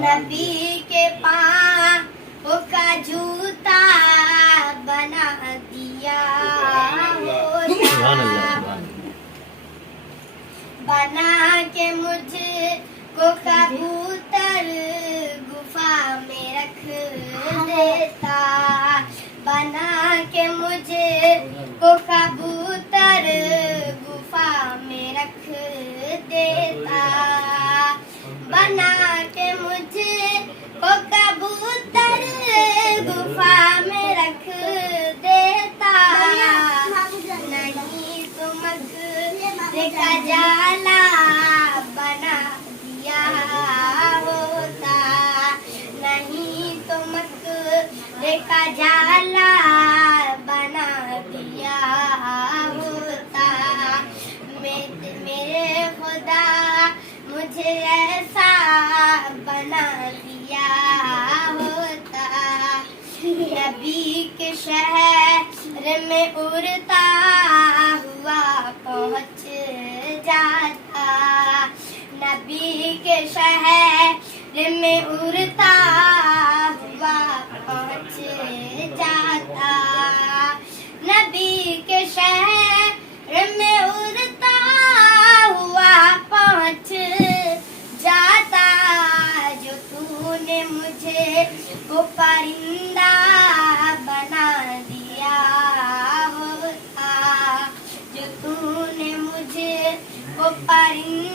नबी के पाँव का जूता बना दिया होता, बना के मुझको कबूतर गुफा में रख देता, बना के मुझे को कबूतर गुफा में रख देता, बना के मुझे को कबूतर गुफा में रख देता, नहीं तुमक का जाला बना दिया होता, नहीं तुमक का जाला बना दिया होता, मेरे खुदा मुझे ऐसा बना दिया होता, नबी के शहर में उड़ता हुआ पहुँच जाता, नबी के शहर में उड़ता हुआ पहुँच जाता, नबी के शहर में उड़ता हुआ पहुँच जाता, जो तूने मुझे वो परिंदा बना दिया होता, जो तूने मुझे वो परिंदा